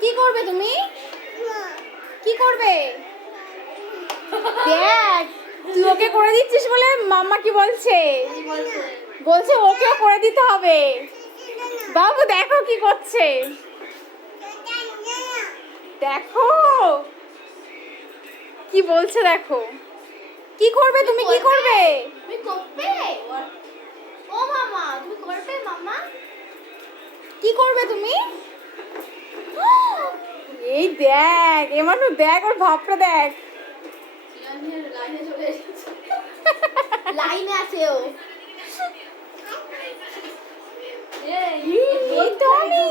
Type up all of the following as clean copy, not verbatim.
কি করবে তুমি? কি করবে? দেখ তুই ওকে করে দিচ্ছিস বলে মাম্মা কি বলছে? বলছে ওকেও করে দিতে হবে। বাবু দেখো কি করছে, দেখো কি বলছে, দেখো কি করবে তুমি, কি করবে? তুমি করবে? ও মামা তুমি করবে মামা? কি করবে তুমি? এই দেখ এমানু, দেখ ওর ভাবটা দেখ। লাইনে আছে ও। এই তো আমি।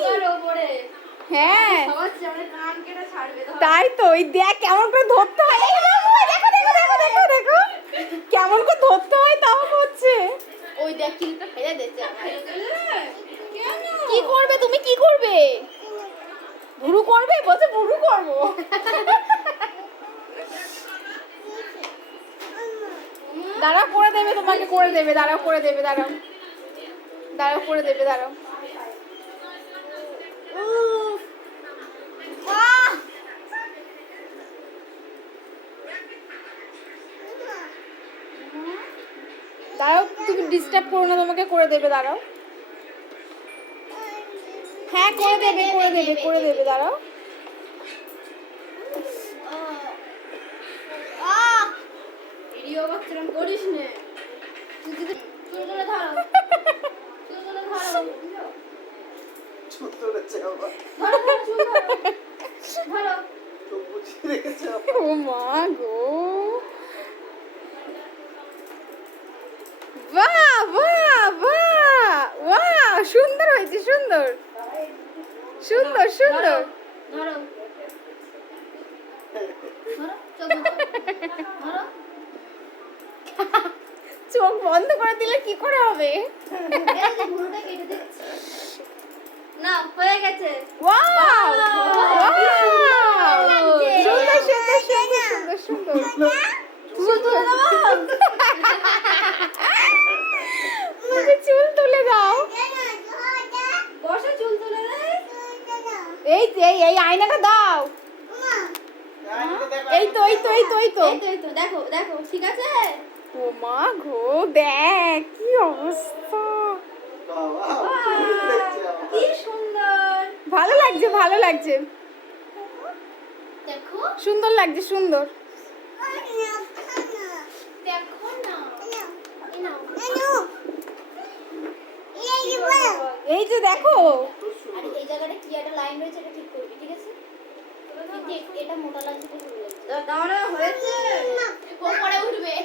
হ্যাঁ তাই তো, ওই দেখ কেমন করে ধরতে হয়। এই বাবু, দেখো দেখো দেখো দেখো দেখো কেমন করে ধরতে হয় তাও করছে। ওই দেখ কিলটা ফেলে দিচ্ছে। কি করবে তুমি, কি করবে? ভুরু করবে, বলছে ভুরু করবো। দাঁড়াও করে দেবে, তোমাকে করে দেবে, দাঁড়াও করে দেবে, দাঁড়াও দাঁড়াও করে দেবে, দাঁড়াও। দাঁড়াও তুমি ডিস্টার্ব করো না, তোমাকে করে দেবে, দাঁড়াও। হ্যাঁ করে দেবে, করে দেবে, করে দেবে, দাঁড়াও। ভিডিও করছিলাম, করিস নে। চুল ধরে ধরো, চুল ধরে ধরো, চুল ধরেছে আবার। ধরো ধরো চুল ধরো, ধরো। তো বুঝিয়ে রেখেছে আবার। ও মা গো, বাহ বাহ বাহ, বাহ সুন্দর হয়েছে, সুন্দর সুন্দর সুন্দর। ধরো ধরো, চোখ ধরো, ধরো। চোখ বন্ধ করে দিলে কি করে হবে? এই যে ভুরুটা কেটে দিচ্ছি। না হয়ে গেছে। ওয়াও লাগছে। সুন্দর সুন্দর সুন্দর সুন্দর সুন্দর। চুল তুলে দেবো। বলছে চুল তুলে দাও। বসে চুল তুলে দে। এই তো, এই আয়নাটা দাও। এই তো এই তো এই তো এই তো। এই তো দেখো দেখো ঠিক আছে। ও মা গো, দেখ কি অবস্থা। বাবা, চুল দেখছে আবার। কি সুন্দর। ভালো লাগছে, ভালো লাগছে, দেখো সুন্দর লাগছে, সুন্দর। দেখো না। এই যে দেখো, আরে এই জায়গাটা কি একটা লাইন রয়েছে, এটা ঠিক করবি, ঠিক আছে? কিন্তু এটা মোটা লাগছে তো সরু লাগছে। দাঁড়া হয়েছে। উপরে উঠবে।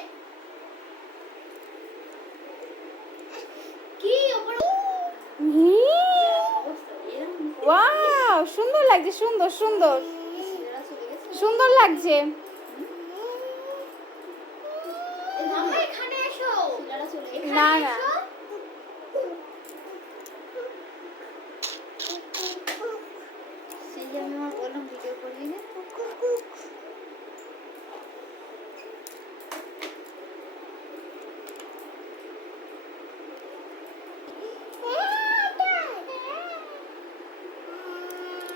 কি উপরে? ওয়াও সুন্দর লাগছে, সুন্দর সুন্দর ছেলেরা চলে গেছে। সুন্দর লাগছে। মামা এখানে এসো। ছেলেরা চলে গেছে। না না, সেই যে আমি আমার বললাম ভিডিও করবি না।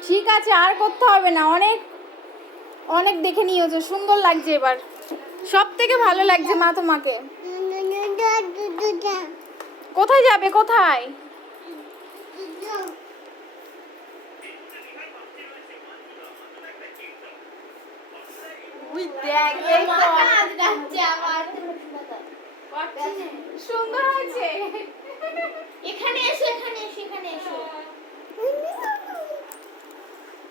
ঠিক আছে আর করতে হবে না, অনেক অনেক দেখে নিয়েছো, সুন্দর লাগছে এবার, সব থেকে ভালো লাগছে মা তোমাকে। কোথায় যাবে, কোথায়? দেখ এই তো। যাচ্ছে আমার। সুন্দর হয়েছে। এখানে